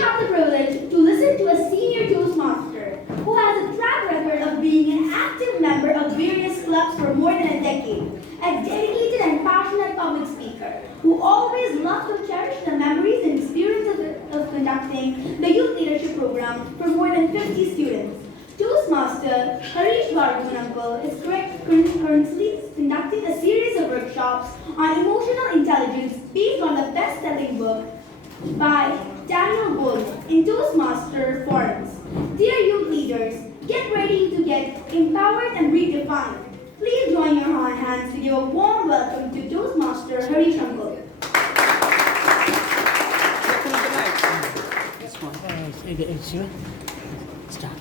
have the privilege to listen to a senior Toastmaster who has a track record of being an active member of various clubs for more than a decade, a dedicated and passionate public speaker who always loves to cherish the memories and experiences of conducting the youth leadership program for more than 50 students. Toastmaster Harish Bhargavan is currently conducting a series of workshops on emotional intelligence based on the best-selling book by Daniel Goleman in Toastmaster forums. Dear youth leaders, get ready to get empowered and redefined. Please join your hands to give a warm welcome to Toastmaster Harish Uncle. This one. It's you. Start.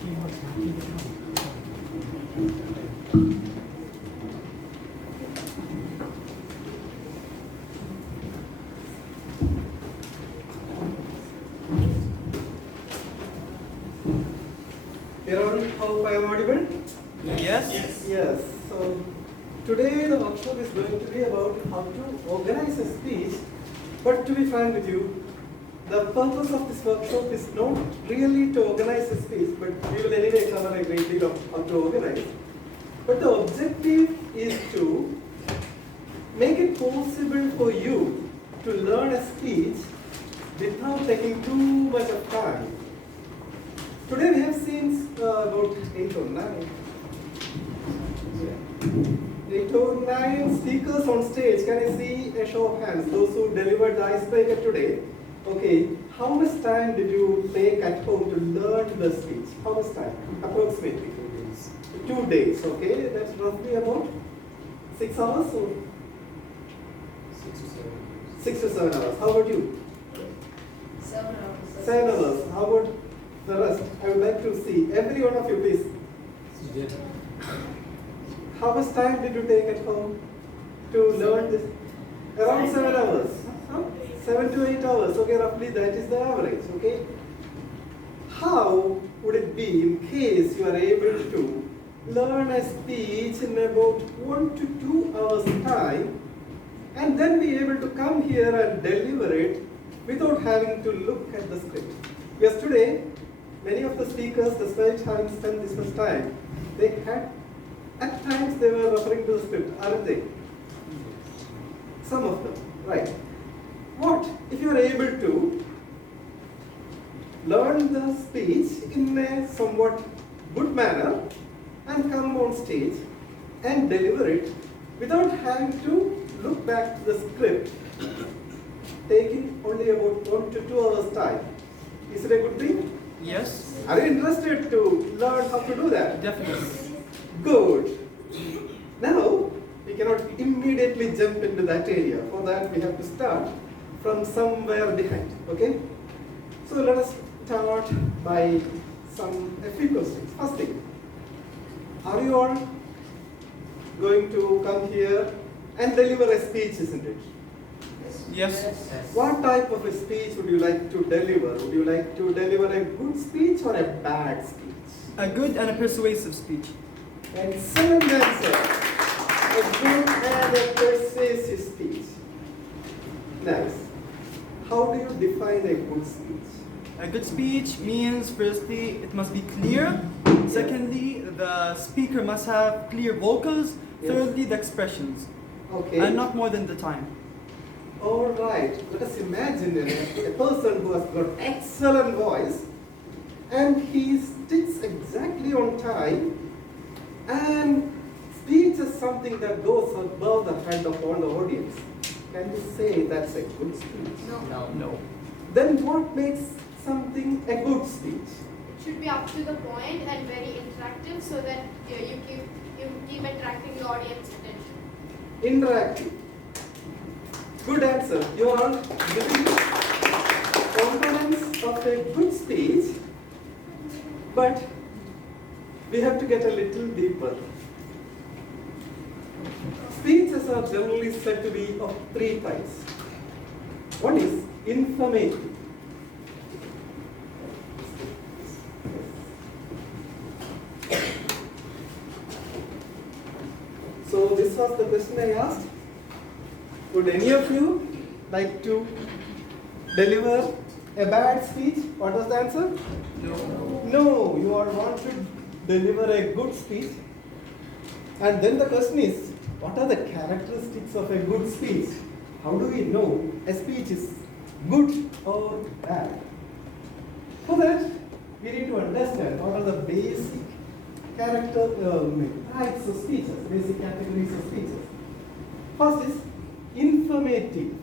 Everyone, hope I am audible? Yes? Yes. So, today the workshop is going to be about how to organize a speech. But to be frank with you, the purpose of this workshop is not really to organize a speech, but we will anyway cover a great deal of how to organize. But the objective is to make it possible for you to learn a speech without taking too much of time. Today we have seen about 8 or 9. 8 or 9 speakers on stage. Can I see a show of hands? Those who delivered the icebreaker today. Okay, how much time did you take at home to learn the speech? How much time? Approximately 2 days. Okay, that's roughly about 6 hours or 6 to 7 hours. How about you? 7 hours. 7 hours. How about the rest? I would like to see every one of you, please. How much time did you take at home to learn this? Around 7 hours. Huh? 7 to 8 hours. Okay, roughly that is the average. Okay. How would it be in case you are able to learn a speech in about 1 to 2 hours time, and then be able to come here and deliver it without having to look at the script? Yesterday, many of the speakers, despite having spent this much time, at times they were referring to the script, aren't they? Some of them, right. What if you are able to learn the speech in a somewhat good manner and come on stage and deliver it without having to look back to the script, taking only about 1 to 2 hours time? Is it a good thing? Yes? Are you interested to learn how to do that? Definitely. Good. Now, we cannot immediately jump into that area. For that, we have to start from somewhere behind. Okay? So let us start by a few questions. First thing, are you all going to come here and deliver a speech, isn't it? Yes? What type of a speech would you like to deliver? Would you like to deliver a good speech or a bad speech? A good and a persuasive speech. Excellent answer. A good and a persuasive speech. Nice. How do you define a good speech? A good speech means, firstly, it must be clear. Secondly, the speaker must have clear vocals. Yes. Thirdly, the expressions. Okay. And not more than the time. All right. Let us imagine a person who has got excellent voice and he sticks exactly on time and speech is something that goes above the head of all the audience. Can you say that's a good speech? No. Then what makes something a good speech? It should be up to the point and very interactive so that you keep attracting the audience attention. Interactive. Good answer. You are giving components of a good speech, but we have to get a little deeper. Speeches are generally said to be of 3 types. One is informative. So this was the question I asked. Would any of you like to deliver a bad speech? What was the answer? No, you are want to deliver a good speech. And then the question is, what are the characteristics of a good speech? How do we know a speech is good or bad? For that, we need to understand what are the basic types of speeches, basic categories of speeches. First is informative.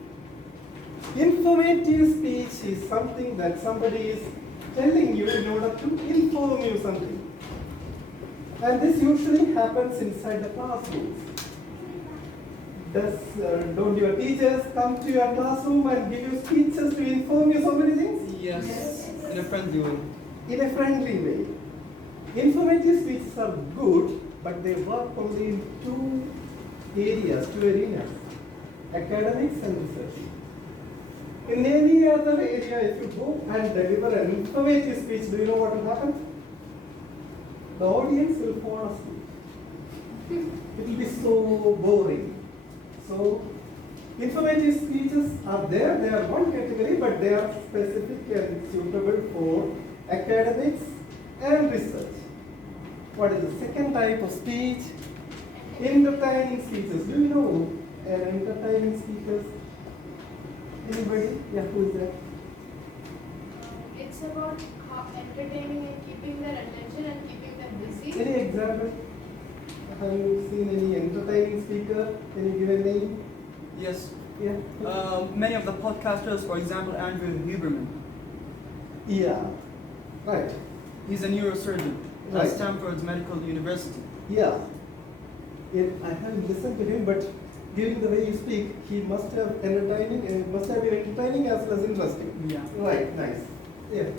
Informative speech is something that somebody is telling you in order to inform you something. And this usually happens inside the classrooms. Don't your teachers come to your classroom and give you speeches to inform you so many things? Yes. In a friendly way. In a friendly way. Informative speeches are good, but they work only in two arenas, academics and research. In any other area, if you go and deliver an informative speech, do you know what will happen? The audience will fall asleep. It will be so boring. So, informative speeches are there. They are one category, but they are specific and suitable for academics and research. What is the second type of speech? Entertaining speeches. Do you know an entertaining speakers? Anybody? Yeah, who is that? It's about how entertaining and keeping their attention and keeping them busy. Any example? Have you seen any entertaining speaker? Can you give a name? Yes. Yeah. Many of the podcasters, for example, Andrew Huberman. Yeah. Right. He's a neurosurgeon Right. at Stanford's Medical University. Yeah. I haven't listened to him, but given the way you speak, he must have been entertaining as well as interesting. Yeah. Right. Nice. Yeah.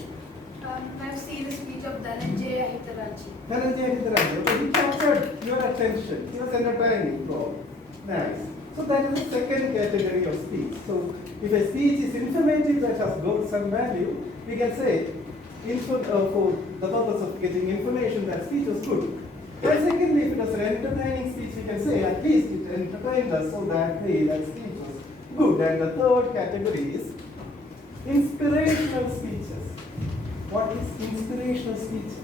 I've seen the speech of Dhananjay Ahitarachi. Dhananjay Ahitarachi. Okay, he captured your attention. He was entertaining. Bro. Nice. So that is the second category of speech. So if a speech is informative that has got some value, we can say for the purpose of getting information that speech was good. And secondly, if it was an entertaining speech, we can say at least it entertained us so that hey, that speech was good. And the third category is inspirational speeches. What is inspirational speeches?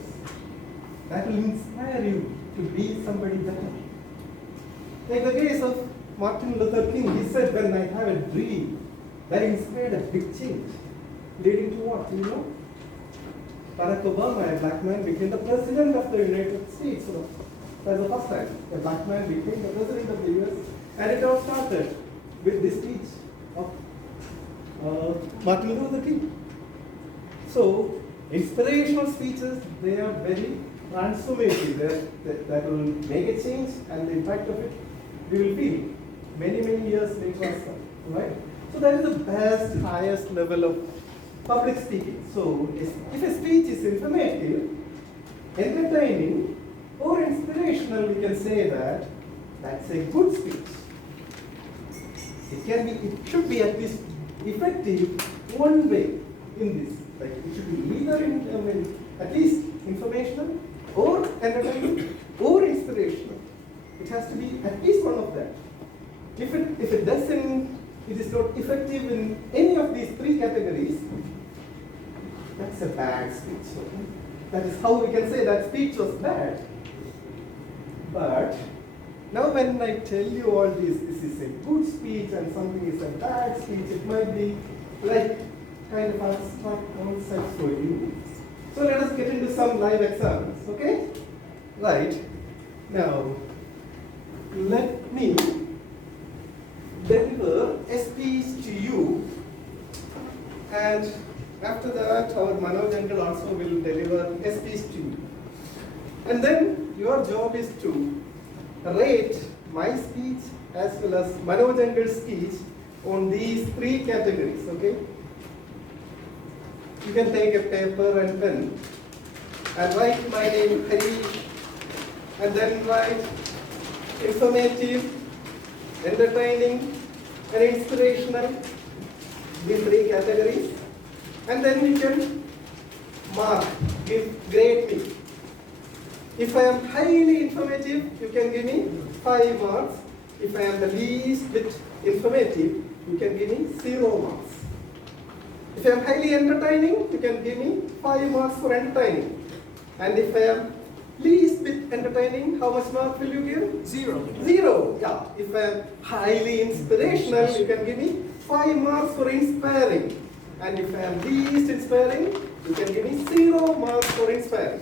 That will inspire you to be somebody better. Like the case of Martin Luther King, he said, when I have a dream, that inspired a big change. Leading to what? You know? Barack Obama, a black man, became the president of the United States. So that's the first time a black man became the president of the US. And it all started with this speech of Martin Luther King. So, inspirational speeches, they are very transformative. That will make a change, and the impact of it we will feel many, many years later. Right? So that is the best, highest level of public speaking. So if a speech is informative, entertaining, or inspirational, we can say that that's a good speech. It should be at least effective one way in this. Like it should be either at least informational, or entertaining, or inspirational. It has to be at least one of that. If it doesn't, it is not effective in any of these three categories, that's a bad speech. Okay? That is how we can say that speech was bad. But now when I tell you all this is a good speech and something is a bad speech, it might be like kind of abstract concept for you. So let us get into some live examples, okay? Right. Now, let me deliver a speech to you, and after that our Manoj uncle also will deliver a speech to you. And then your job is to rate my speech as well as Manoj uncle's speech on these three categories, okay? You can take a paper and pen and write my name Harish, and then write informative, entertaining, and inspirational, these three categories. And then you can mark, grade me. If I am highly informative, you can give me 5 marks. If I am the least bit informative, you can give me 0 marks. If I am highly entertaining, you can give me 5 marks for entertaining. And if I am least bit entertaining, how much mark will you give? 0. 0. Yeah. If I am highly inspirational, you can give me 5 marks for inspiring. And if I am least inspiring, you can give me 0 marks for inspiring.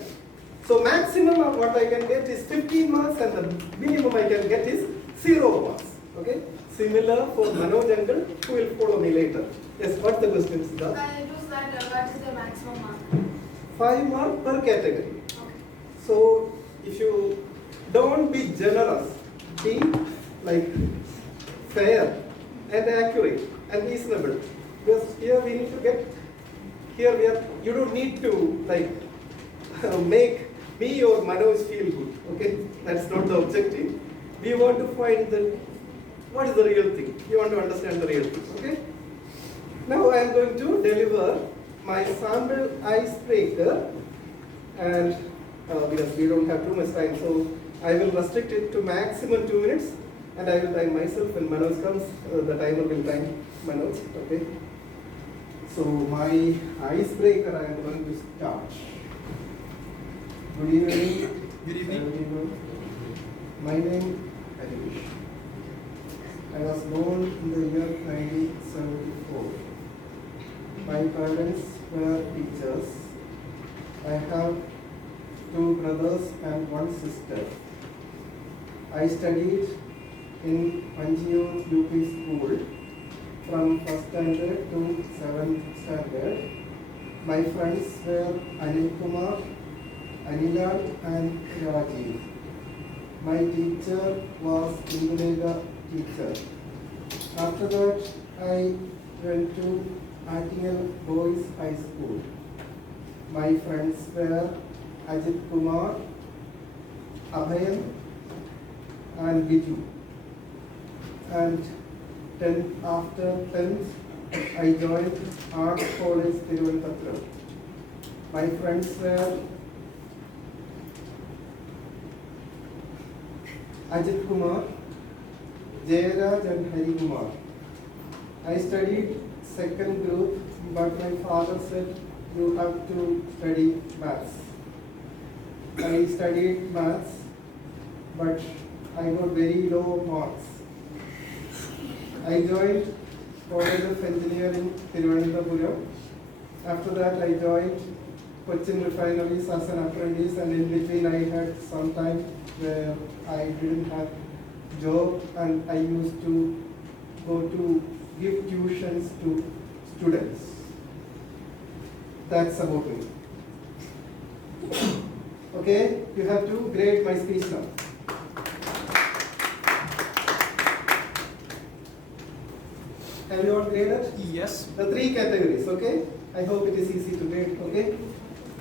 So maximum of what I can get is 15 marks and the minimum I can get is 0 marks. Okay? Similar for Manoj uncle, who will follow me later. Yes, what's the question, Siddharth? I use that, what is the maximum mark? 5 marks per category. Okay. So if you don't be generous, be like fair and accurate and reasonable. Because here we need to get, you don't need to like make me or Manoj feel good. Okay, that's not the objective. We want to find what is the real thing. We want to understand the real thing. Okay. Now I am going to deliver my sample icebreaker, and because we don't have too much time, so I will restrict it to maximum 2 minutes, and I will time myself. When Manoj comes, the timer will time Manoj. Okay. So my icebreaker I am going to start. Good evening. Good evening. Everyone. My name Harish. I was born in the year 1974. My parents were teachers. I have 2 brothers and 1 sister. I studied in Panjio UP school from 1st standard to 7th standard. My friends were Anil Kumar, Anilal and Rajiv. My teacher was Indulega teacher. After that, I went to Attingel Boys High School. My friends were Ajit Kumar, Abhayan and Viju. And after 10th, I joined Art College Thiruvananthapuram. My friends were Ajit Kumar, Jayaraj and Hari Kumar. I studied 2nd group, but my father said you have to study maths. I studied maths, but I got very low marks. I joined College of Engineering Thiruvananthapuram. After that, I joined Cochin Refineries as an apprentice, and in between I had some time where I didn't have job, and I used to go to give tuitions to students. That's about me. Okay, you have to grade my speech now. Have you all graded? Yes. The 3 categories, okay? I hope it is easy to grade, okay?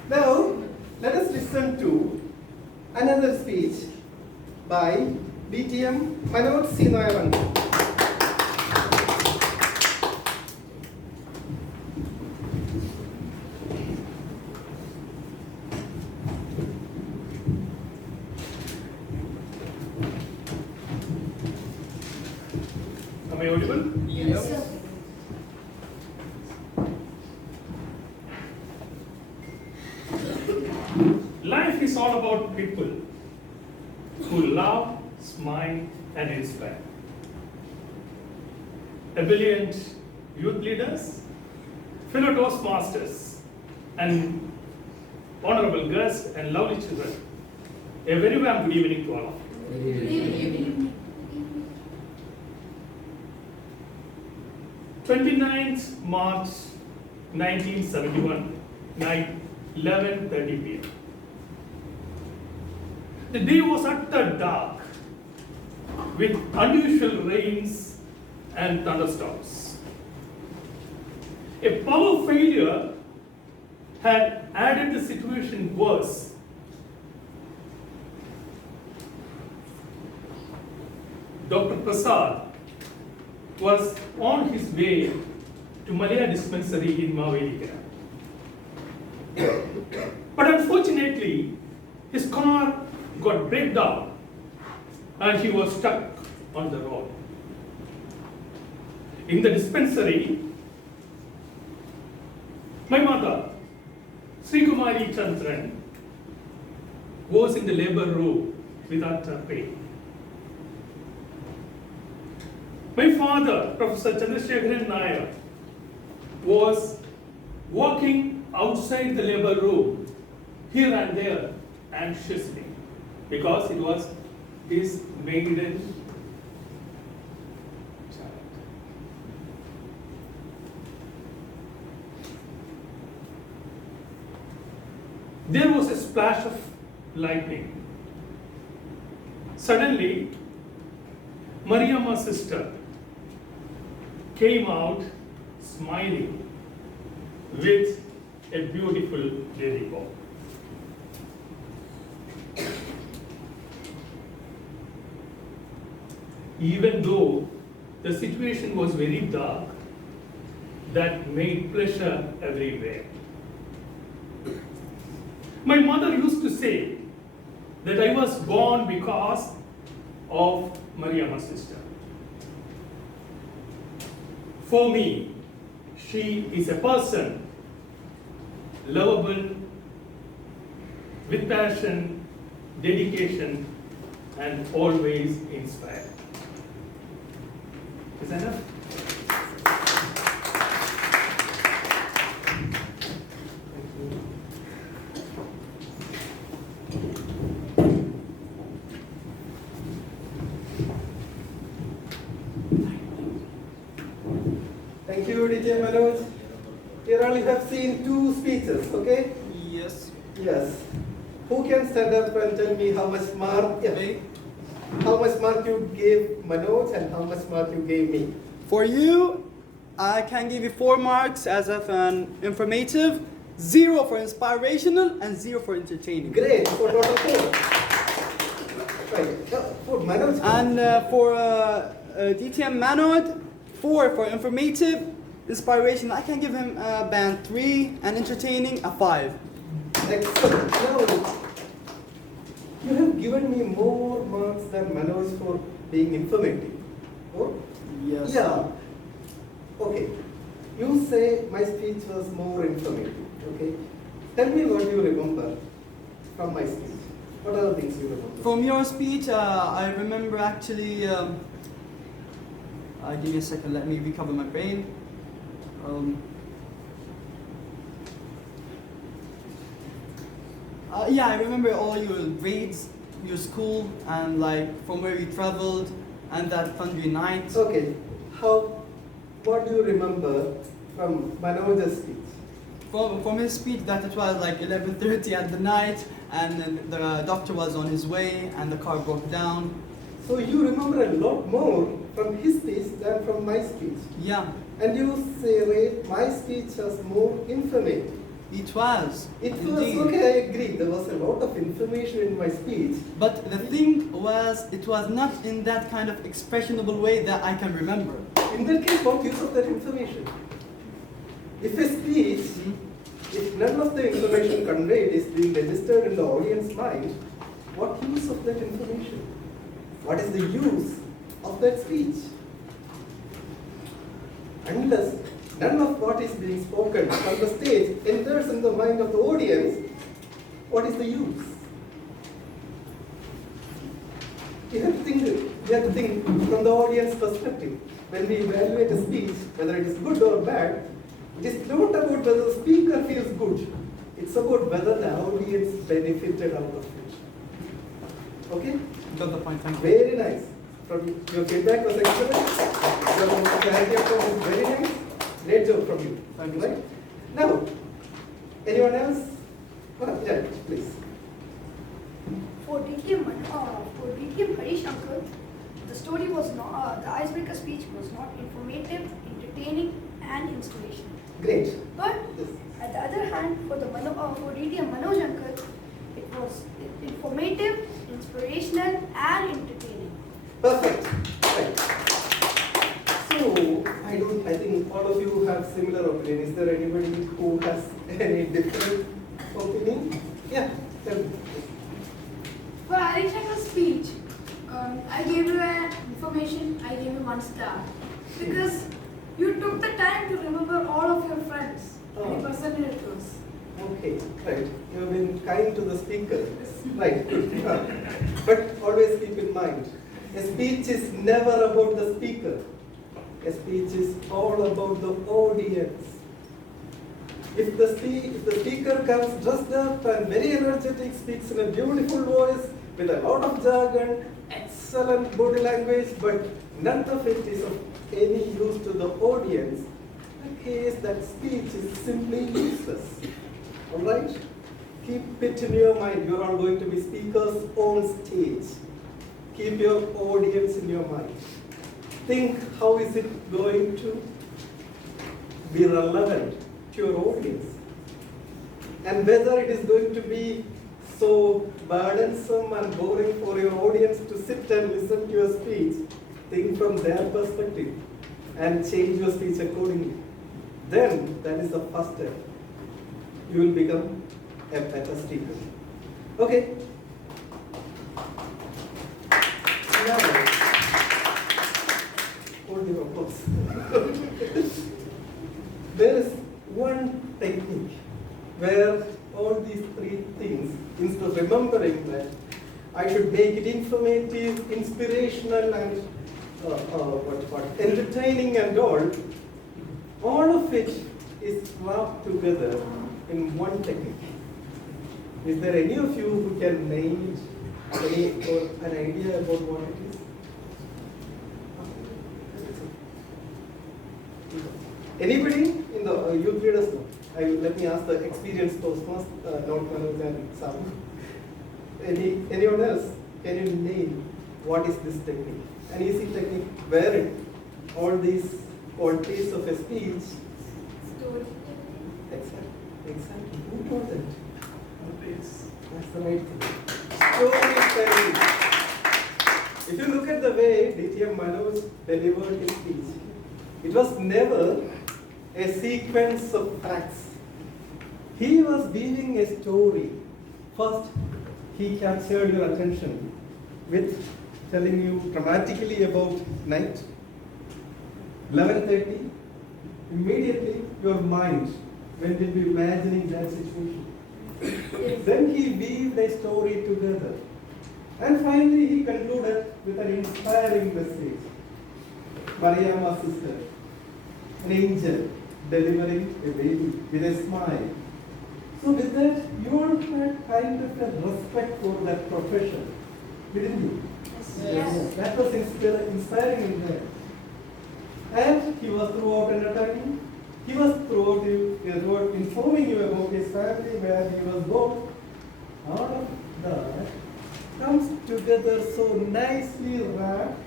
Now, let us listen to another speech by BTM Manoj C. Nayaran. Am I audible? Yes. Life is all about people who love, smile, and inspire. Ebullient youth leaders, fellow Toastmasters, and honorable guests and lovely children. A very warm good evening to all of you. 29th March 1971, night 11:30 p.m. The day was utter dark with unusual rains and thunderstorms. A power failure had added the situation worse. Dr. Prasad was on his way to Malaya Dispensary in Mavelikara. But unfortunately, his car got break down and he was stuck on the road. In the dispensary, My mother, Sri Kumari Chandran, was in the labor room without her pay. My father, Professor Chandrasekharan Nair, was walking outside the labor room here and there anxiously because it was his maiden child. There was a splash of lightning. Suddenly, Mariamma's sister came out smiling with a beautiful lady boy. Even though the situation was very dark, that made pleasure everywhere. My mother used to say that I was born because of Mariamma's sister. For me, she is a person lovable, with passion, dedication, and always inspired. Is that enough? Thank you, DJ Manoj. Here all you have seen 2 speeches, okay? Yes. Yes. Who can stand up and tell me how much mark, how much mark you gave Manoj and how much mark you gave me? For you, I can give you 4 marks as of an informative, 0 for inspirational, and 0 for entertaining. Great, for total 4. Right. For Manoj. And for DTM Manod, 4 for informative, inspiration. I can give him a band 3, and entertaining a 5. Excellent. Now, you have given me more marks than Manoj for being informative. Oh? Yes. Yeah. Okay. You say my speech was more informative. Okay. Tell me what you remember from my speech. What are the things you remember? From your speech, I remember actually. Give me a second. Let me recover my brain. Yeah, I remember all your grades, your school, and like from where you traveled, and that Thundry night. Okay. What do you remember from Manoj's speech? From his speech, that it was like 11:30 at the night, and then the doctor was on his way, and the car broke down. So you remember a lot more from his speech than from my speech. Yeah, And you say, wait, my speech was more informative. it was. It was indeed. okay, I agree. There was a lot of information in my speech. But the thing was, it was not in that kind of expressionable way that I can remember. In that case, what use of that information? If a speech, if none of the information conveyed is being registered in the audience mind, what use of that information? What is the use of that speech? Unless none of what is being spoken from the stage enters in the mind of the audience, what is the use? You have to think from the audience perspective. When we evaluate a speech, whether it is good or bad, it is not about whether the speaker feels good. It's about whether the audience benefited out of it. Okay? Got the point, thank you. Very nice. From your feedback was excellent. Your clarity of thought was very nice. Great job from you. Thank you. Right? Now, anyone else? Yeah, please. For DTM Hari Shankar, the story was not, the icebreaker speech was not informative, entertaining, and inspirational. Great. But Yes. at the other hand, for DTM Manoj Shankar, it was informative, inspirational, and entertaining. Perfect. Right. So, I think all of you have similar opinion. Is there anybody who has any different opinion? Yeah, tell me. For Hari Shankar's speech, I gave you an information, I gave you 1 star. Because you took the time to remember all of your friends. Oh. Any person you Okay, right. You've been kind to the speaker. Right, good. But always keep in mind, a speech is never about the speaker. A speech is all about the audience. If the speaker comes dressed up and very energetic, speaks in a beautiful voice with a lot of jargon, excellent body language, but none of it is of any use to the audience, the case that speech is simply useless. Alright? Keep it in your mind. You're all going to be speakers on stage. Keep your audience in your mind. Think, how is it going to be relevant to your audience? And whether it is going to be so burdensome and boring for your audience to sit and listen to your speech, think from their perspective and change your speech accordingly. Then that is the first step. You will become a better speaker. Okay. Now, hold your applause. There is one technique where all these three things, instead of remembering that I should make it informative, inspirational, and entertaining and all of it is wrapped together in one technique. Is there any of you who can name it or an idea about what it is? Anybody in the youth leaders? Let me ask the experienced Toastmasters, not Manoj and Sabu. Anyone else? Can you name what is this technique? An easy technique wherein all these qualities of a speech. Exactly. Who told that? That's the right thing. Storytelling. If you look at the way DTM Manoj delivered his speech, it was never a sequence of facts. He was weaving a story. First, he captured your attention with telling you dramatically about night. 11:30, immediately your mind went into imagining that situation. Then he weaved a story together. And finally he concluded with an inspiring message. Mariamma's sister, an angel delivering a baby with a smile. So with that, you all had kind of a respect for that profession, didn't you? Yes. That was inspiring in there. And he was throughout entertaining. He was throughout informing you about his family, where he was born. All of that comes together so nicely wrapped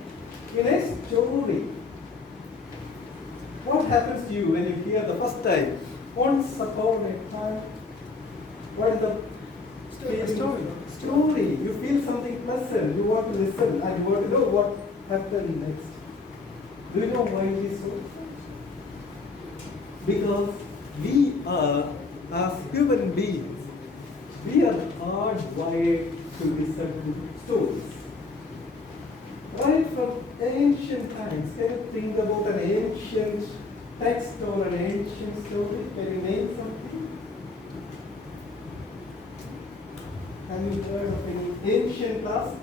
in a story. What happens to you when you hear the first time? Once upon a time. What is the story? Story. You feel something pleasant. You want to listen and you want to know what happened next. Do you know why it is so? Because we are, as human beings, we are hardwired to listen to stories. Right from ancient times, can you think about an ancient text or an ancient story? Can you name something? Have you heard of any ancient tasks?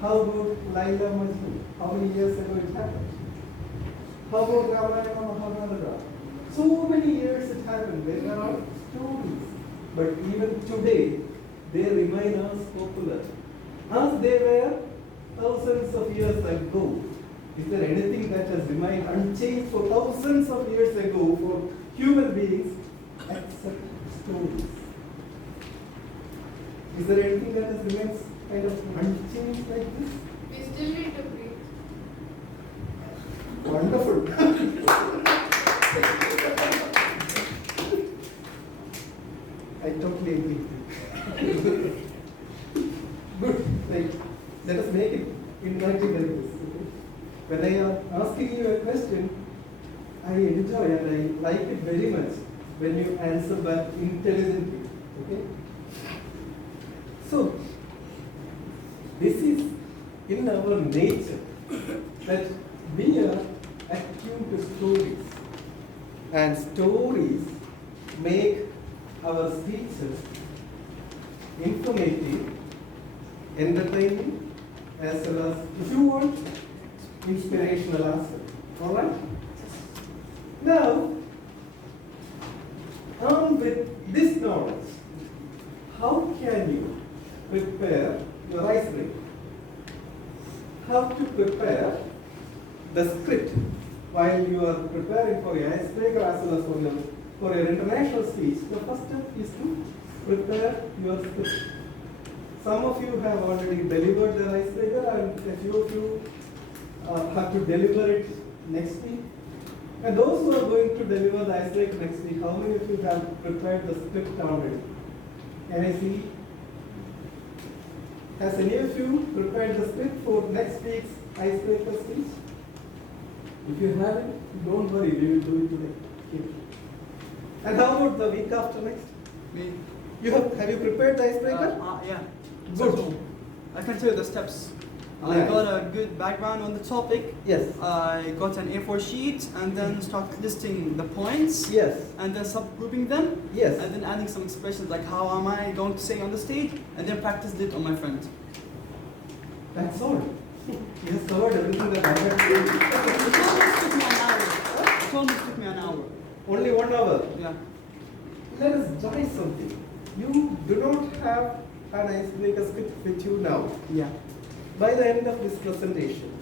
How about Laila Majnun? How many years ago it happened? How about Ramayana Mahabharata? So many years it happened. There are stories. But even today, they remain as popular as they were thousands of years ago. Is there anything that has remained unchanged for thousands of years ago for human beings except stories? Is there anything that has remained kind of unchanged like this? We still need to breathe. Wonderful. I totally agree. Good. Like, let us make it interactive like this. Okay? When I am asking you a question, I enjoy and I like it very much when you answer back intelligently. Okay? So, this is in our nature that we are attuned to stories. And stories make our speeches informative, entertaining, as well as, if you want, inspirational as well. All right? Now, armed with this knowledge, how can you prepare your icebreaker? How to prepare the script while you are preparing for your icebreaker as well as for your international speech. The first step is to prepare your script. Some of you have already delivered the icebreaker, and a few of you have to deliver it next week. And those who are going to deliver the icebreaker next week, how many of you have prepared the script already? Can I see? Has any of you prepared the script for next week's icebreaker speech? If you haven't, don't worry, we will do it today. Okay. And how about the week after next? Me? Have you prepared the icebreaker? Yeah. Good. So, I can tell you the steps. I Nice. got a good background on the topic. Yes. I got an A4 sheet and then start listing the points. Yes. And then subgrouping them. Yes. And then adding some expressions like how am I going to say on the stage, and then practiced it on my friend. That's all. He has covered everything that I had to do. It almost took me an hour. Only 1 hour. Yeah. Let us try something. You do not have an icebreaker script with you now. Yeah. By the end of this presentation,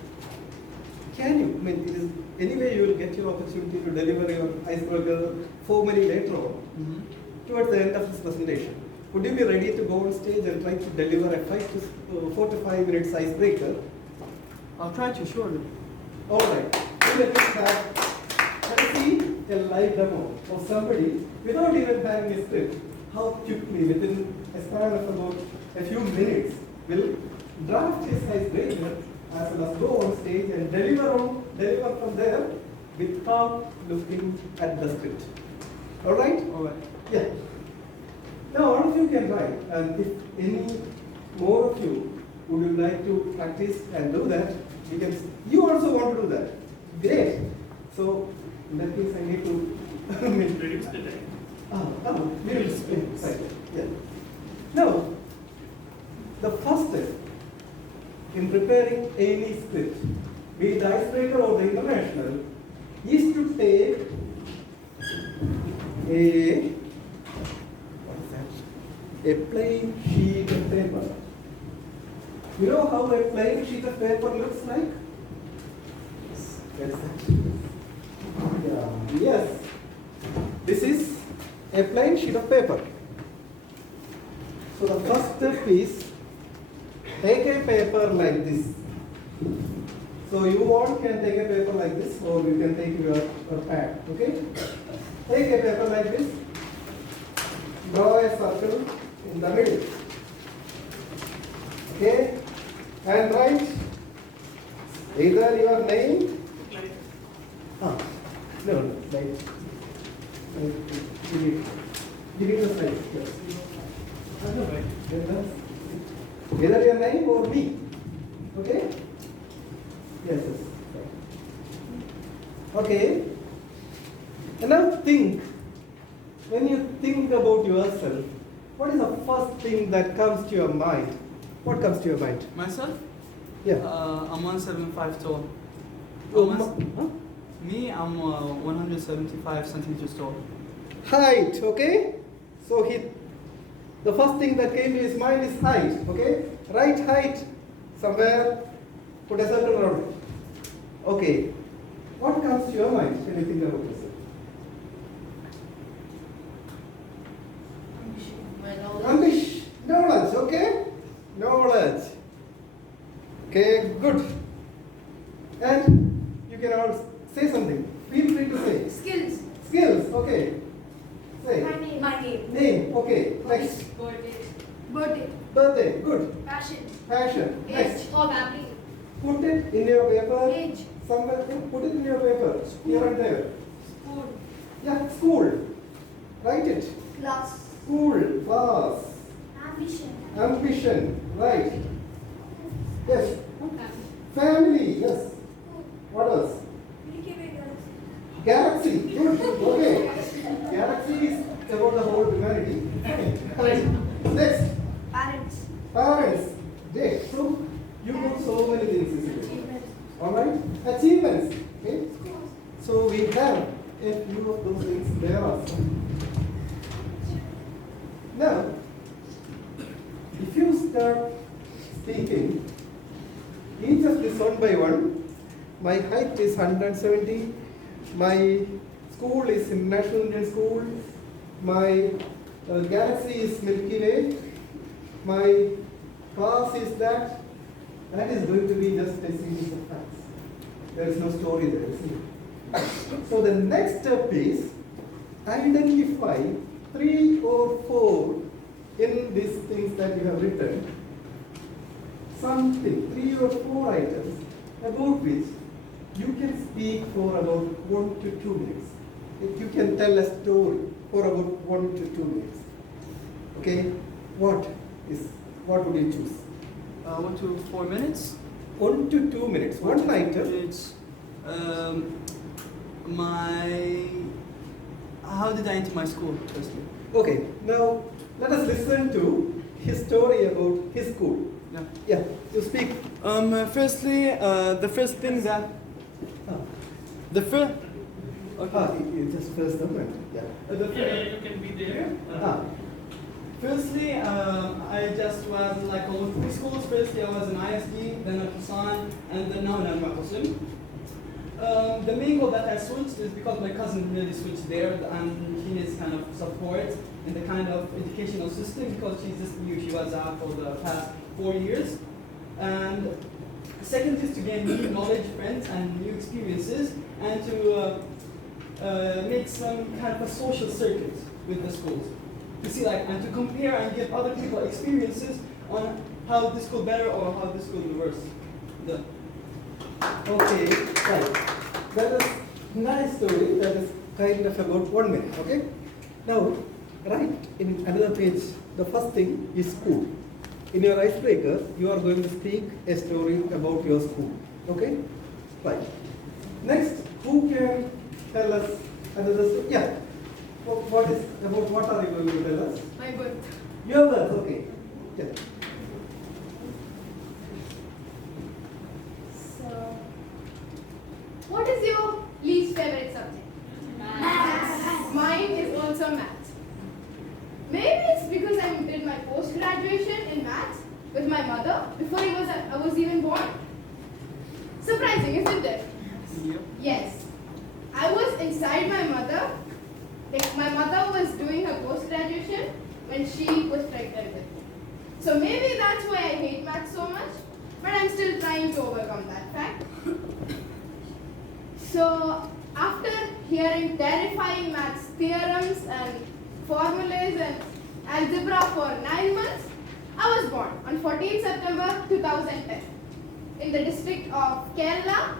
can you, I mean, it is, anyway you will get your opportunity to deliver your icebreaker formally later on, Mm-hmm. towards the end of this presentation. Would you be ready to go on stage and try to deliver a 4 to 5 minutes icebreaker? I'll try to, surely. All right. Let us see a live demo of somebody without even having a script. How quickly, within a span of about a few minutes, will draft his icebreaker as well as go on stage and deliver from there without looking at the script. All right? All right. Yeah. Now all of you can write, and if any more of you would like to practice and do that, you can. You also want to do that. Great. So in that case, I need to. Reduce the time. We will explain. Right. Yeah. Now, the first step in preparing any script, be it the icebreaker or the international, is to take a plain sheet of paper. You know how a plain sheet of paper looks like? What is that? Yeah. Yes. This is a plain sheet of paper. So the first step is take a paper like this. So you all can take a paper like this, or you can take your pad. Okay? Take a paper like this. Draw a circle in the middle. Okay? And write either your name. No, like. Give it a slide. Yes. Either your name or me. Okay? Yes. Okay. And now think. When you think about yourself, what is the first thing that comes to your mind? What comes to your mind? Myself? Yeah. I'm 175 tall. Oh, Huh? Me, I'm 175 centimeters tall. Height, okay? So the first thing that came to his mind is height, okay? Write height somewhere, put a circle around it. Okay. What comes to your mind when you think about yourself? Ambition. Knowledge, okay? Knowledge. Okay, good. And you can all say something. Feel free to say. Skills. Skills, okay. Say. My name. Name, okay. Next. Birthday. Birthday, good. Passion. Passion, next. Age. Or family. Put it in your paper. Age. Somewhere, put it in your paper. Here and there. School. Yeah, school. Write it. Class. School, class, Ambition. ambition, right. Yes. Family, yes. What else? Galaxy. Good. Okay. Galaxy is about the whole humanity. Right. Next. Parents. Parents. Great. So you know so many things, isn't it? All right. Achievements. Okay. So we have a few of those things there also. Now, if you start speaking, each of this one by one. My height is 170. My school is International Indian School. My galaxy is Milky Way. My class is that. That is going to be just a series of facts. There is no story there, isn't it? So the next step is identify 3 or 4 in these things that you have written. Something, 3 or 4 items about which you can speak for about 1 to 2 minutes. If you can tell a story for about 1 to 2 minutes. Okay, what would you choose? 1 to 4 minutes. 1 to 2 minutes. One item. It's how did I enter my school, firstly? Okay, now let us listen to his story about his school. Yeah. Yeah, you speak. Firstly, the first thing that Ah, the first. you just press the button. Yeah. Yeah, you can be there. Ah, Firstly, I just was like all three schools. Firstly, I was in ISD, then at Hassan, and then now in Al Mu'tasim. The main goal that I switched is because my cousin really switched there, and he needs kind of support in the kind of educational system because she's just new. She was out for the past 4 years. And second is to gain new knowledge, friends, and new experiences, and to make some kind of a social circuit with the schools. To see like, and to compare and give other people experiences on how this school better or how this school worse. okay, right. That is nice story. That is kind of about 1 minute. Okay. Now, write in another page. The first thing is school. In your icebreaker, you are going to speak a story about your school. Okay? Right. Next, who can tell us another story? Yeah. What are you going to tell us? My birth. Your birth, okay. Yeah. So, what is your least favorite subject? Maths. Mine is also maths. Maybe it's because I did my post-graduation in maths with my mother before I was even born. Surprising, isn't it? Yep. Yes. I was inside my mother. Like my mother was doing her post-graduation when she was pregnant with me. So maybe that's why I hate maths so much. But I'm still trying to overcome that fact. So after hearing terrifying maths theorems and formulas and algebra for 9 months, I was born on 14 September 2010 in the district of Kerala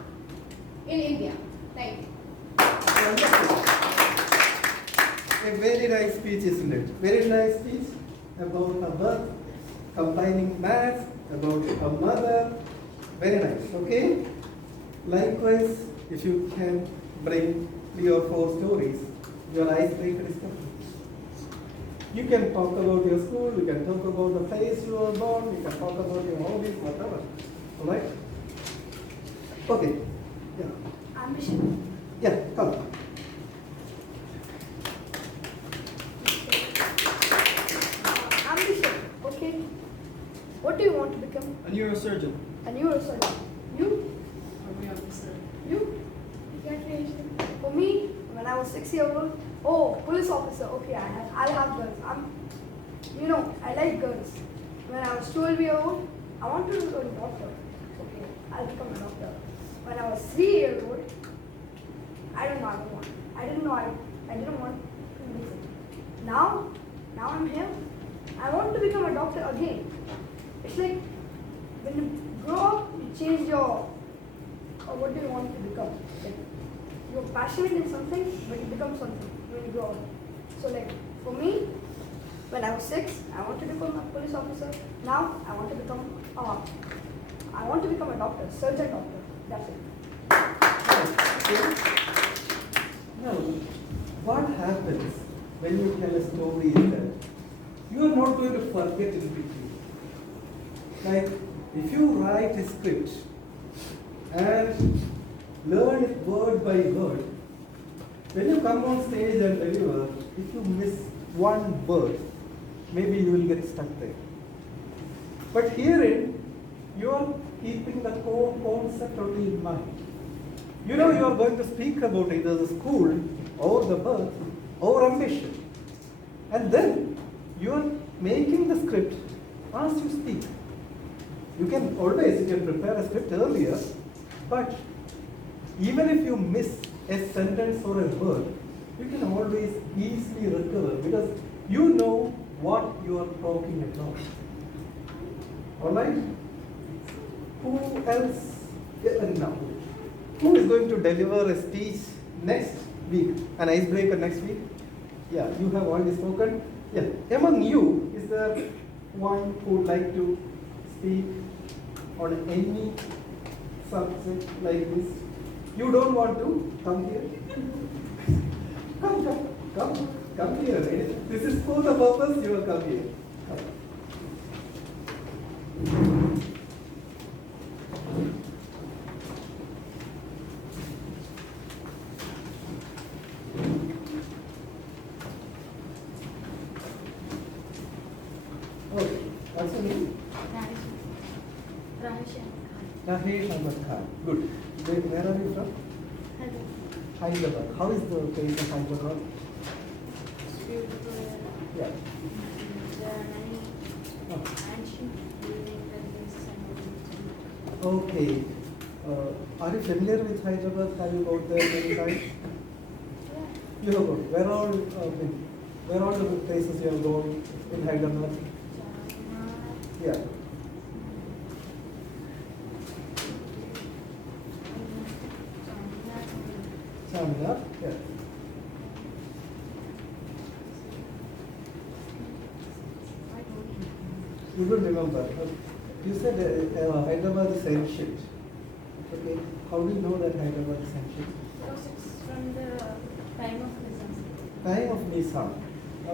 in India. Thank you. Wonderful. A very nice speech, isn't it? Very nice speech about a birth, combining maths, about a mother. Very nice, okay? Likewise, if you can bring 3 or 4 stories, your icebreaker is complete. You can talk about your school, you can talk about the place you were born, you can talk about your hobbies, whatever. Alright? Okay. Yeah. Ambition. Yeah, come. Ambition. Okay. What do you want to become? A neurosurgeon. A neurosurgeon. You? You? Congratulations. For me, when I was 6 years old, oh, police officer. Okay, I'll have girls. I like girls. When I was 12 years old, I wanted to become a doctor. Okay, I'll become a doctor. When I was 3 years old, I didn't want to make it. Now I'm here. I want to become a doctor again. It's like when you grow up, you change your what do you want to become? Like you're passionate in something, but you become something when you grow up. So like for me, when I was 6, I wanted to become a police officer. Now I want to become a doctor, surgeon doctor. That's it. Okay. what happens when you tell a story is that you are not going to forget in between. Like, if you write a script and learn it word by word, when you come on stage and deliver, if you miss one word, maybe you will get stuck there. But herein, you are keeping the core concept only in mind. You know you are going to speak about either the school or the birth or ambition. And then you are making the script as you speak. You can prepare a script earlier, but even if you miss a sentence or a word, you can always easily recover because you know what you are talking about. Alright? Who else? Now, who is going to deliver a speech next week? An icebreaker next week? Yeah, you have already spoken. Yeah, among you, is there one who would like to speak on any subject like this? You don't want to? Come here. Come here. This is for the purpose you have come here. Come. Okay, what's your name? Rahesh Ahmed Khan. Good. Where are you from? Hyderabad. How is the place of Hyderabad? Yeah. Okay. Are you familiar with Hyderabad? Have you gone there many times? You have gone. Where are the places you have gone in Hyderabad? Yeah. Charminar? Yeah. You don't remember. You said Hyderabad is ancient. Okay. How do you know that Hyderabad is ancient? Because it's from the time of Nizam. Time of Nizam.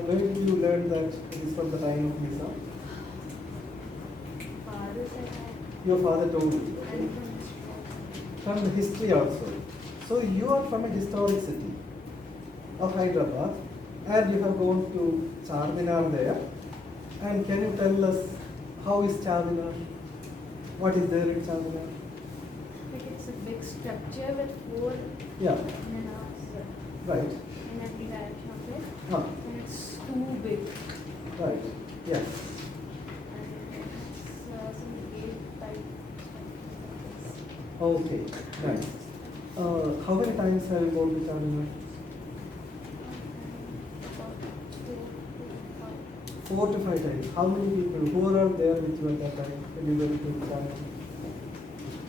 Where did you learn that it is from the time of Nizam? Father said that. Your father told you. Okay. And From the history also. So you are from a historic city of Hyderabad and you have gone to Charminar there. And can you tell us how is Charminar? What is there in Charminar? like it's a big structure with four Yeah, minarets right. in every direction of it. Huh. And it's too big. Right. Yes. And it's some gate type structures. Okay, nice. How many times have you gone to Charminar? About 4 to 5 times. How many people? Who are there with you at that time when you went to Charminar?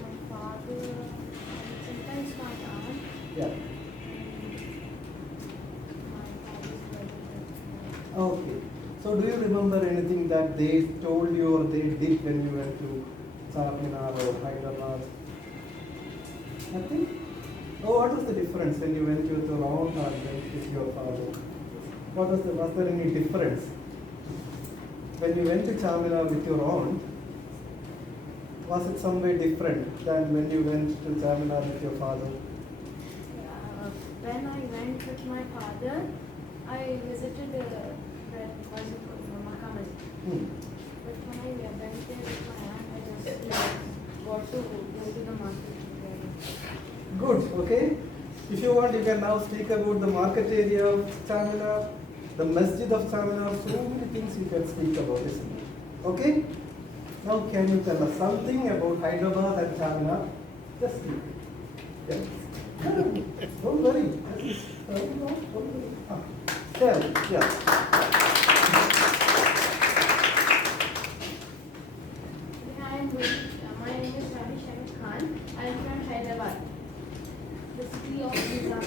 my father, and sometimes my aunt, Yeah. and my father's brother. Okay. So do you remember anything that they told you or they did when you went to Charminar or Hyderabad? Nothing? Oh, what was the difference when you went with your own or went with your father? Was there any difference? When you went to Charminar with your aunt, was it some way different than when you went to Charminar with your father? When I went with my father, I visited where was it called Makkah Masjid. But when I went there with my aunt, I just got to go to the market. Good, okay. If you want, you can now speak about the market area of Charminar, the Masjid of Charminar, so many things you can speak about, isn't it? Okay? Now can you tell us something about Hyderabad and Charminar? Just speak. Yes. Don't worry. Don't worry. Tell, yeah. My name is Ramesh Ahmed Khan. I am from Hyderabad, the city of Nizam.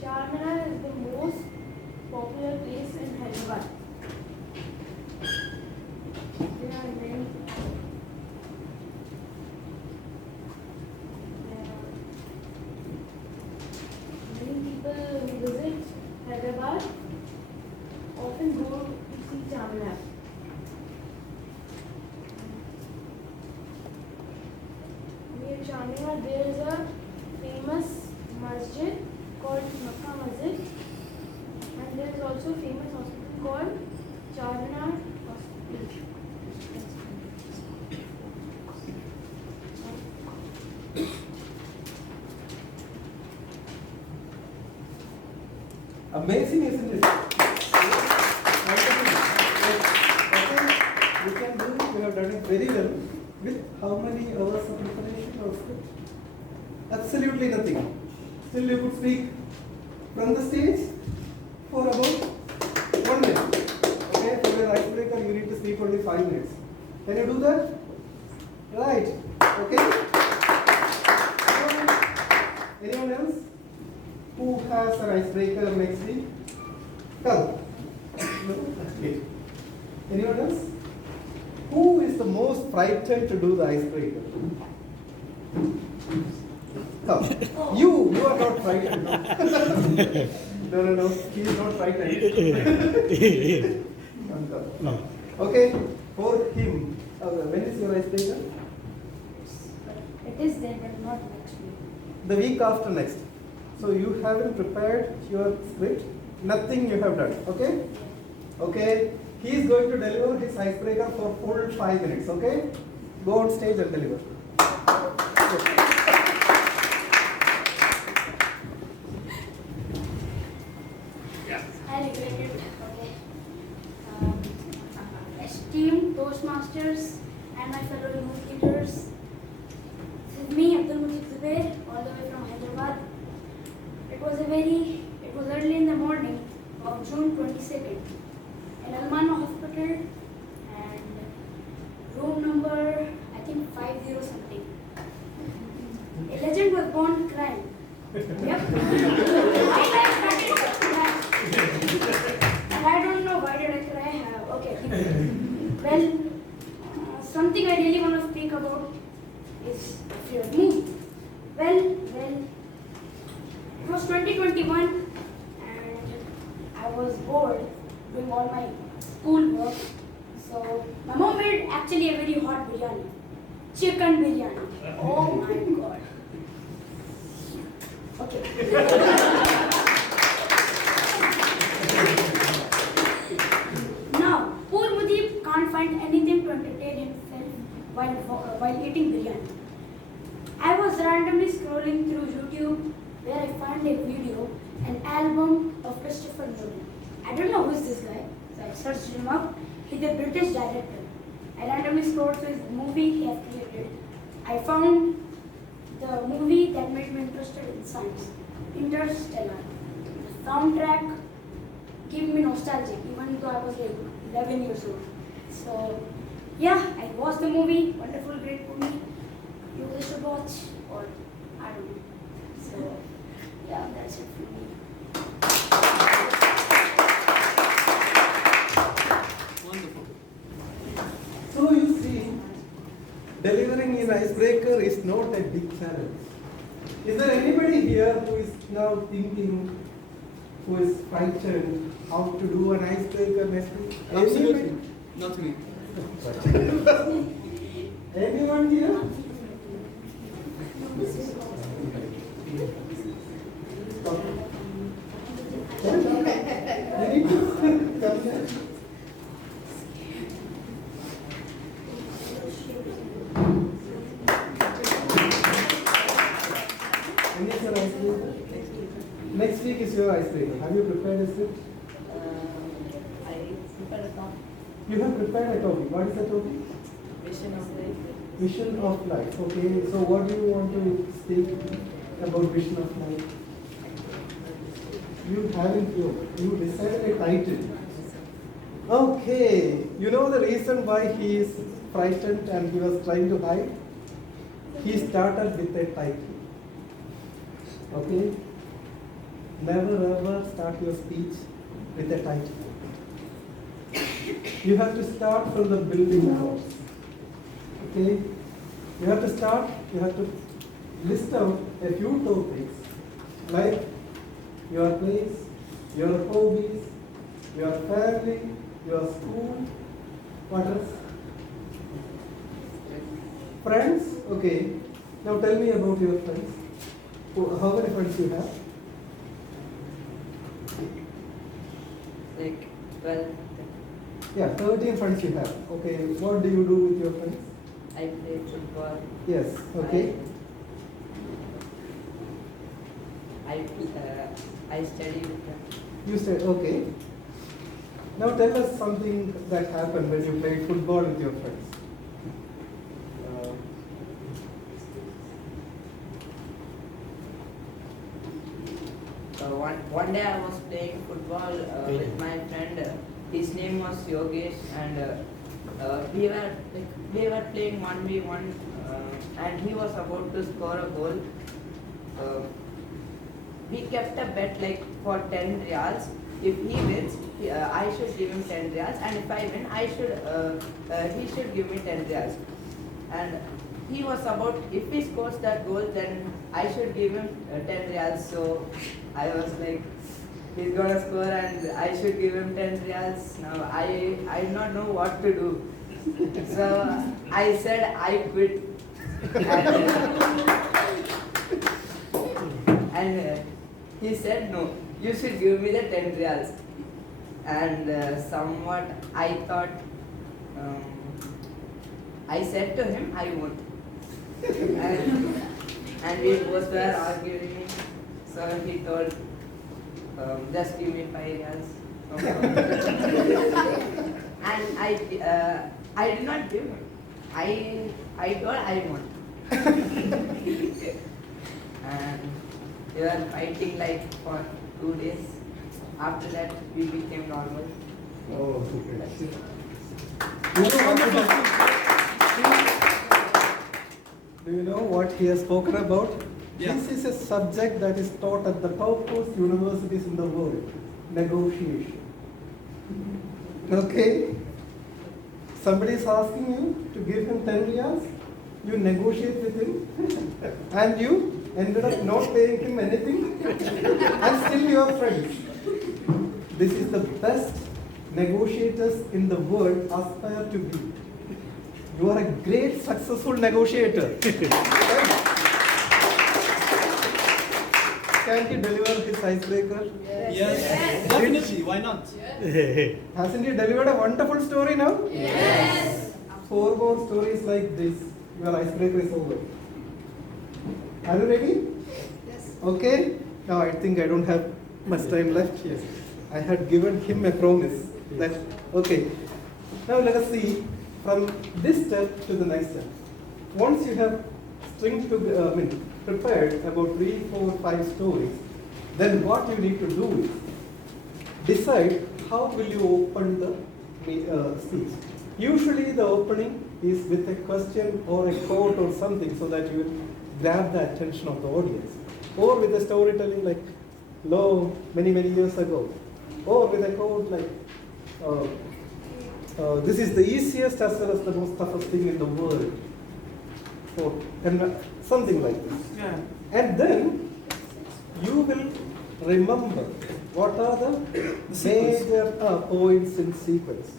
Charminar is the most popular place Hyderabad. There are many. Many people who visit Hyderabad often go to see Charminar. Near Charminar there is a famous masjid called Makkah Masjid, and there is also a famous hospital called Charminar Hospital. Amazing, isn't it? We can do, we have done it very well. With how many hours of preparation or script? Absolutely nothing. Still you could speak from the stage for about 1 minute. Okay, for your icebreaker you need to speak only 5 minutes. Can you do that? Right. Okay. Anyone else who has an icebreaker next week? Come. No? Okay. Anyone else? Who is the most frightened to do the icebreaker? Come. You are not frightened. No. He is not frightened. No. Okay. For him. When is your icebreaker? It is there, but not next week. The week after next. So you haven't prepared your script. Nothing you have done. Okay? Okay. He is going to deliver his icebreaker for full 5 minutes. Okay? Go on stage and deliver. I regret it. Okay. Esteemed Toastmasters and my fellow youth leaders, this is me, Abdul Mujib Zubair, all the way from Hyderabad. It was early in the morning of June 22nd in Almana Hospital, and room number, I think 50 something. A legend was born crying. Yep. My life started to cry. And I don't know why did I cry. Okay. Well, something I really want to speak about is a favorite movie. Well, it was 2021 and I was bored doing all my school work. So my mom made actually a very hot biryani. Chicken biryani. Oh my god. Okay. Now, poor Mujib can't find anything to entertain himself while eating biryani. I was randomly scrolling through YouTube where I found a video, an album of Christopher Nolan. I don't know who's this guy, so I searched him up. He's a British director. I randomly scrolled through his movie he has created. I found the movie that made me interested in science, Interstellar. The soundtrack gave me nostalgia, even though I was like 11 years old. So, yeah, I watched the movie, wonderful, great movie. You guys should watch, or I don't know. So, yeah, that's it for me. Wonderful. So you see, delivering an icebreaker is not a big challenge. Is there anybody here who is now thinking, who is frightened how to do an icebreaker next week? Absolutely. Not me. Anyone here? You need to come here. When is your icebreaker? Next week is your icebreaker. Have you prepared a script? I prepared a topic. You have prepared a topic. What is the topic? Vision of life. Vision of life. Okay. So what do you want to speak about vision of life? You haven't you decided a title. Okay. You know the reason why he is frightened and he was trying to hide? He started with a title. Okay? Never ever start your speech with a title. you have to start from the building blocks. Okay? You have to list out a few topics like your place, your hobbies, your family, your school, what else? Friends? Okay. Now tell me about your friends. How many friends you have? Like 12. Yeah, 13 friends you have. Okay, what do you do with your friends? I play football. Yes, okay. I study with them. You said, okay. Now tell us something that happened when you played football with your friends. One day I was playing football with my friend. His name was Yogesh, and we were playing 1v1, and he was about to score a goal. We kept a bet like for 10 reals. If he wins, I should give him 10 reals, and if I win, he should give me 10 reals. And he was about, if he scores that goal, then I should give him 10 reals. So I was like, he's gonna score and I should give him 10 reals. Now I do not know what to do. So I said I quit. And he said, no, you should give me the 10 reals. And somewhat I thought, I said to him, I won't. And we both were arguing. So he told, just give me 5 reals. And I did not give him. I told I won't. And we were fighting like for 2 days. After that, we became normal. Oh, okay. Do you know what he has spoken about? Yeah. This is a subject that is taught at the topmost universities in the world. Negotiation. Okay? Somebody is asking you to give him 10 reals. You negotiate with him. And you ended up not paying him anything. And still you are friends. This is the best negotiators in the world aspire to be. You are a great successful negotiator. Can he deliver his icebreaker? Yes. Definitely. Why not? Hasn't he delivered a wonderful story now? Yes. 4 more stories like this. Your icebreaker is over. Are you ready? Yes. Okay. Now I think I don't have much time left here. I had given him a promise that, okay. Now let us see from this step to the next step. Once you have prepared about 3, 4, 5 stories, then what you need to do is decide how will you open the speech. Usually the opening is with a question or a quote or something so that you will grab the attention of the audience. Or with a storytelling like, lo, many, many years ago. Or with a quote like, this is the easiest as well as the most toughest thing in the world. So, and something like this. Yeah. And then you will remember what are the major points in sequence.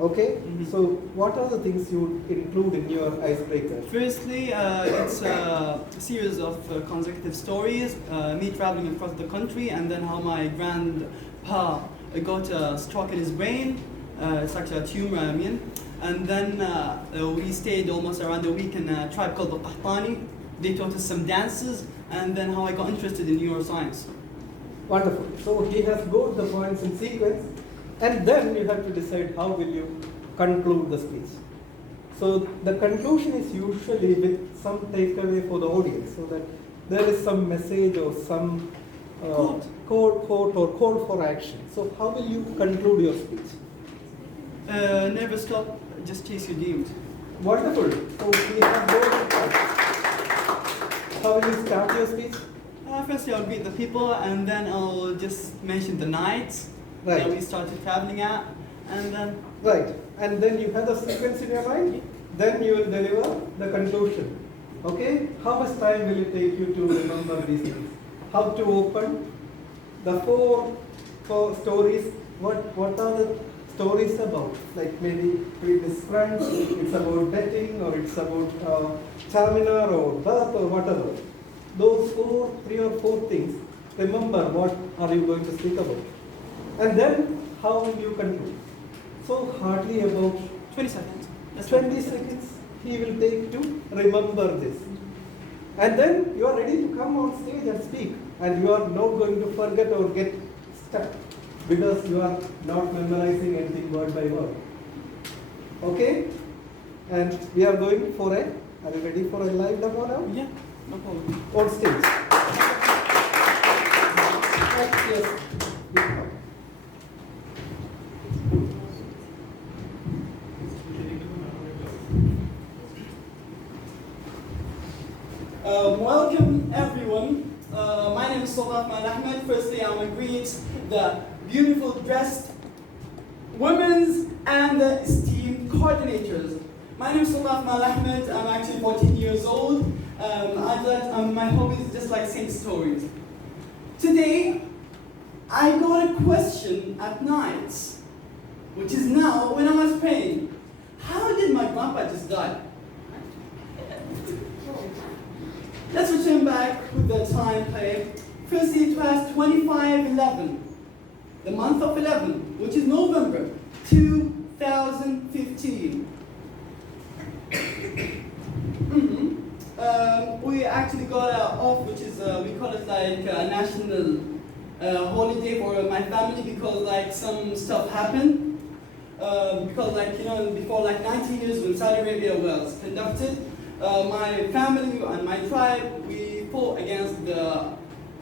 Okay? Mhm. So what are the things you would include in your icebreaker? Firstly, it's a series of consecutive stories, me traveling across the country, and then how my grandpa got a stroke in his brain. It's actually a tumor, I mean. And then we stayed almost around a week in a tribe called the Qahtani. They taught us some dances, and then how I got interested in neuroscience. Wonderful. So he has got the points in sequence, and then you have to decide how will you conclude the speech. So the conclusion is usually with some takeaway for the audience, so that there is some message or some quote or call for action. So how will you conclude your speech? Never stop, just chase your dreams. Wonderful. So we have got the points. How will you start your speech? Firstly, I'll greet the people, and then I'll just mention the nights Right. that we started traveling at, and then Right. And then you have the sequence in your mind. Then you will deliver the conclusion. Okay? How much time will it take you to remember these things? How to open the four stories. What are the stories about? Like maybe it is friends, it's about betting, or it's about seminar or birth or whatever. Those three or four things. Remember what are you going to speak about, and then how will you conclude? So hardly about 20 seconds. 20 seconds he will take to remember this. And then you are ready to come on stage and speak, and you are not going to forget or get stuck because you are not memorizing anything word by word. Okay? And we are going for are you ready for a live demo now? Yeah, no problem. On stage. Yes. Welcome everyone. My name is Salah Ahmed. Firstly, I want to greet the beautiful dressed women and the esteemed coordinators. My name is Salah Ahmed. I'm actually 14 years old. My hobby is just like saying stories. Today, I got a question at night, which is now when I was praying. How did my grandpa just die? Let's return back with the time play. Firstly, it was 25/11, the month of 11, which is November 2015. We actually got off, which is we call it like a national holiday for my family because like some stuff happened. Because like before like 90 years when Saudi Arabia was conducted. My family and my tribe, we fought against the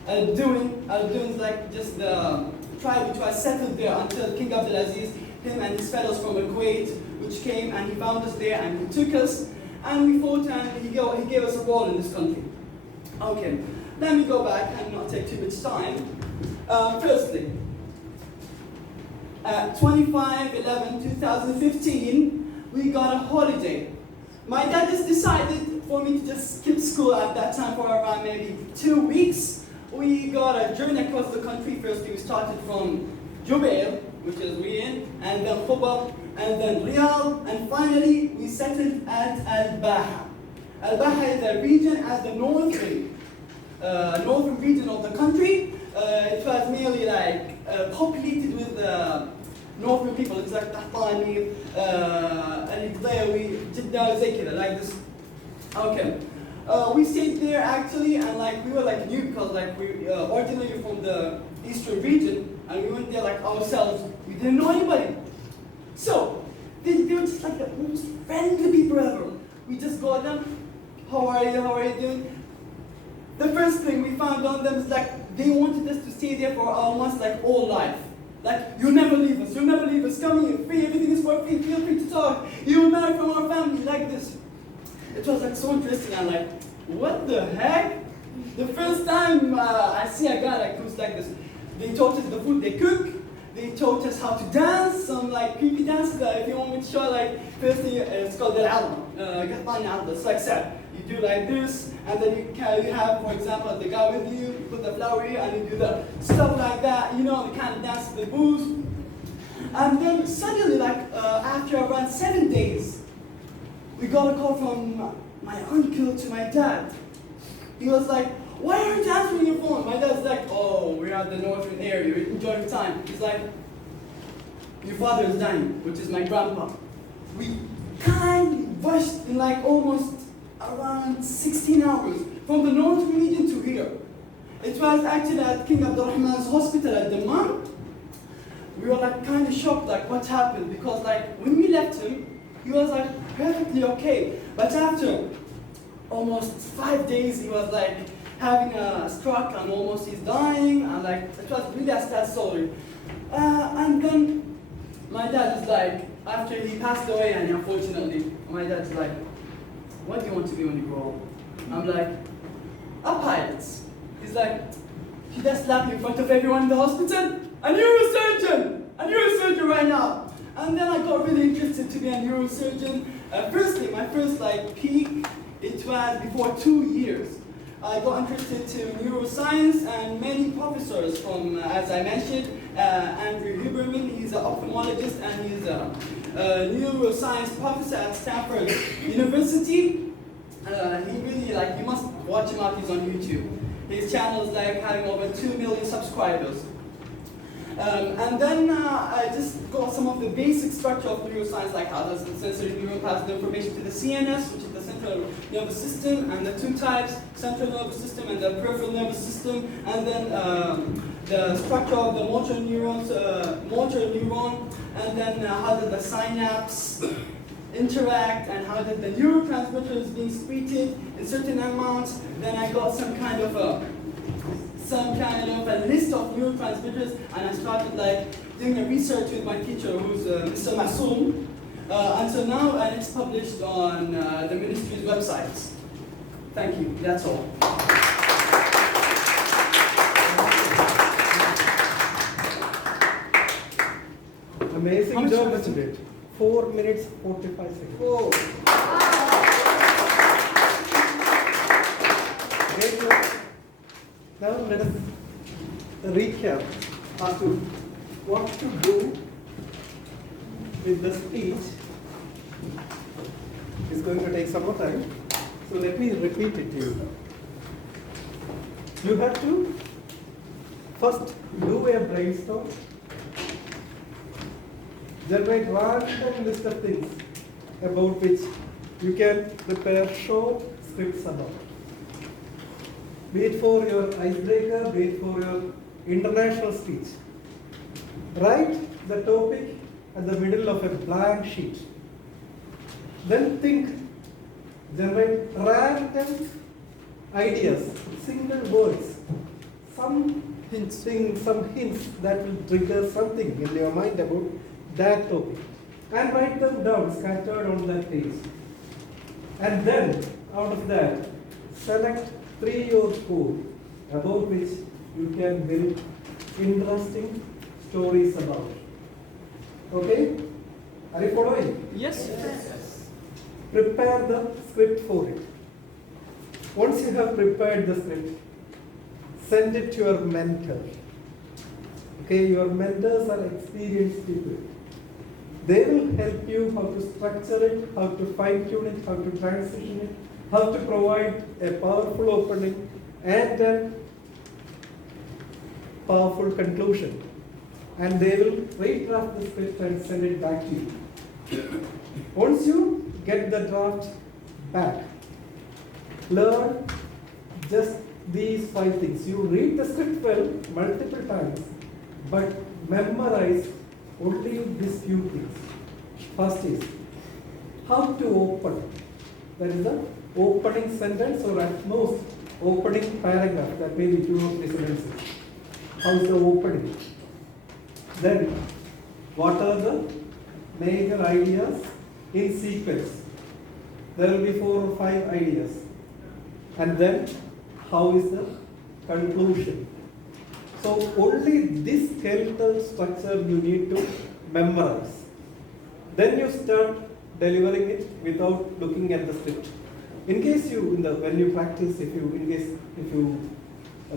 Al-Duins, like just the tribe which was settled there until King Abdulaziz, him and his fellows from Kuwait, which came and he found us there and he took us and we fought and he gave us a role in this country. Okay, let me go back and not take too much time. Firstly, 25/11/2015, we got a holiday. My dad just decided for me to just skip school at that time for around maybe 2 weeks. We got a journey across the country. First, we started from Jubail, which is Riyadh, and then Khubab, and then Riyadh, and finally we settled at Al-Baha. Al-Baha is a region at the northern region of the country. It was merely like populated with northern people. It's like Qahtani, Al-Qdawi, Jeddah, زي كده, like this. Okay. We stayed there actually, and like we were like new because like we originally from the eastern region, and we went there like ourselves. We didn't know anybody. So they were just like the most friendly people ever. We just got them. How are you? How are you doing? The first thing we found on them is like they wanted us to stay there for almost like all life. Like, you'll never leave us, you'll never leave us, come here, free, everything is for free, feel free to talk. You will marry from our family, like this. It was like so interesting, I'm like, what the heck? The first time I see a guy like who's like this, they taught us the food they cook, they taught us how to dance, some like creepy dances that if you want me to show, like, first thing, it's called Qahtani Alda, it's like sad. You do like this, and then you have, for example, the guy with you, you put the flower here, and you do the stuff like that, the kind of dance the booth. And then suddenly, like, after around 7 days, we got a call from my uncle to my dad. He was like, why aren't you answering your phone? My dad's like, oh, we're at the northern area, we're enjoying time. He's like, your father is dying, which is my grandpa. We kindly rushed in like almost around 16 hours from the northern region to here. It was actually at King Abdurrahman's hospital at Dammam. We were like kind of shocked, like what happened? Because like when we left him, he was like perfectly okay. But after almost 5 days, he was like having a stroke and almost he's dying. And like it was really a sad story. And then my dad is like, after he passed away, and unfortunately, my dad's like, what do you want to be when you grow up? I'm like, a pilot. He's like, should I slap you in front of everyone in the hospital? And you're a surgeon! And you're a surgeon right now! And then I got really interested to be a neurosurgeon. Firstly, my first peak, it was before 2 years. I got interested to neuroscience, and many professors from, as I mentioned, Andrew Huberman, he's an ophthalmologist and he's a neuroscience professor at Stanford University. He really, you must watch him out, he's on YouTube. His channel is having over 2 million subscribers. And then I just got some of the basic structure of neuroscience, like how does the sensory neuron pass the information to the CNS, which is the central nervous system, and the two types, central nervous system and the peripheral nervous system, and then the structure of the motor neurons, and then how did the synapse interact, and how did the neurotransmitters being secreted in certain amounts. Then I got some kind of a list of neurotransmitters, and I started doing a research with my teacher, who's Mr. Masoom, until now, and it's published on the ministry's websites. Thank you. That's all. Amazing job, Mr. Dave. 4 minutes 45 seconds. Whoa. Great work. Now let us recap as to what to do with the speech. It's going to take some more time. So let me repeat it to you. You have to first do a brainstorm. Generate random list of things about which you can prepare short scripts about. Be it for your icebreaker, be it for your international speech. Write the topic at the middle of a blank sheet. Then think, generate random ideas, single words, some hints that will trigger something in your mind about that topic. And write them down, scattered on that page. And then, out of that, select 3 or 4 about which you can build interesting stories about. Okay? Are you following? Yes. Prepare the script for it. Once you have prepared the script, send it to your mentor. Okay, your mentors are experienced people. They will help you how to structure it, how to fine-tune it, how to transition it, how to provide a powerful opening and a powerful conclusion. And they will redraft the script and send it back to you. Once you get the draft back, learn just these 5 things. You read the script well multiple times, but memorize only these few things. First is how to open. That is the opening sentence, or at most opening paragraph. That may be 2 or 3 sentences. How is the opening? Then what are the major ideas in sequence? There will be 4 or 5 ideas. And then how is the conclusion? So only this skeletal structure you need to memorize. Then you start delivering it without looking at the script. In case you, when you practice, if you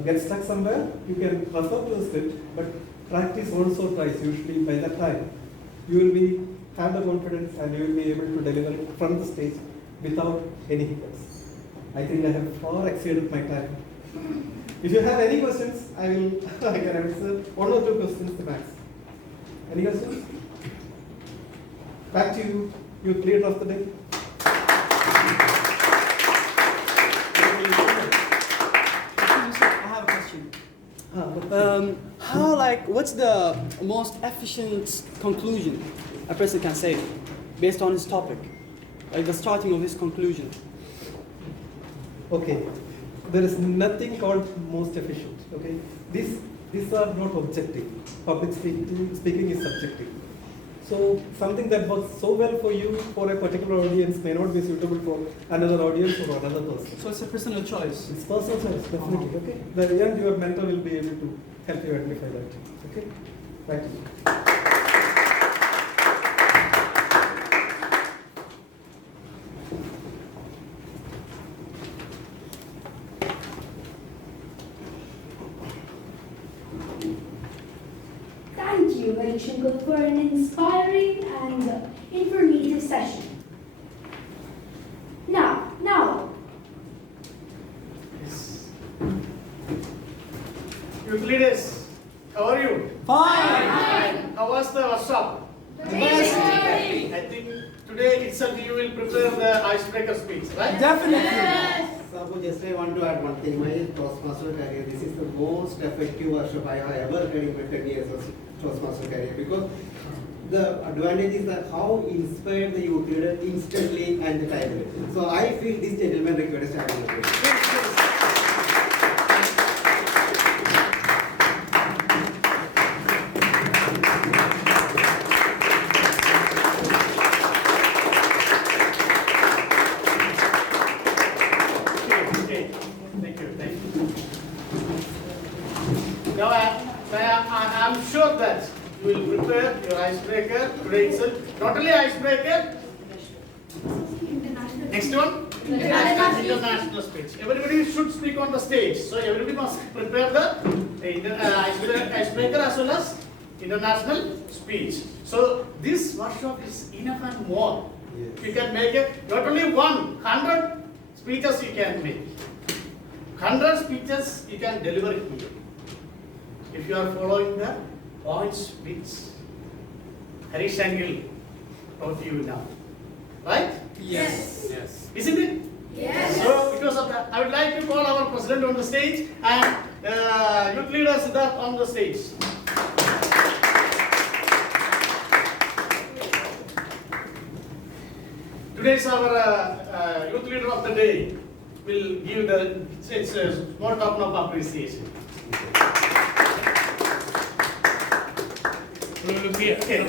get stuck somewhere, you can refer to the script, but practice once or twice. Usually by that time, you will have the confidence and you will be able to deliver it from the stage without any hiccups. I think I have far exceeded my time. If you have any questions, I can answer 1 or 2 questions to max. Any questions? Back to you. You cleared off the day. I have a question. What's the most efficient conclusion a person can say based on his topic? Like the starting of his conclusion. Okay. There is nothing called most efficient. Okay. These are not objective. Public speaking is subjective. So something that works so well for you for a particular audience may not be suitable for another audience or another person. So it's a personal choice. It's personal choice, definitely. Okay. And your mentor will be able to help you identify that. Okay. Right. itself you will prepare the icebreaker speech, right? Definitely. Sabu, just I want to add one thing. My Toastmaster career, this is the most effective workshop I have ever had in my 10 years of Toastmaster career, because the advantage is that how inspired the youth leader instantly and timely. So I feel this gentleman required a standing ovation. Okay. Thank you. Thank you. Now, I'm sure that you will prepare your icebreaker today itself. Not only icebreaker, next one? International speech. Everybody should speak on the stage. So everybody must prepare the icebreaker as well as international speech. So this workshop is enough and more. Yes. You can make it not only 100 speeches you can make. 100 speeches you can deliver here. If you are following the points which Harish Sangil taught you now. Right? Yes. Yes. Isn't it? Yes. So because of that, I would like to call our president on the stage and youth leader Siddharth on the stage. Today's our youth leader of the day will give the small token of appreciation. We will be Okay.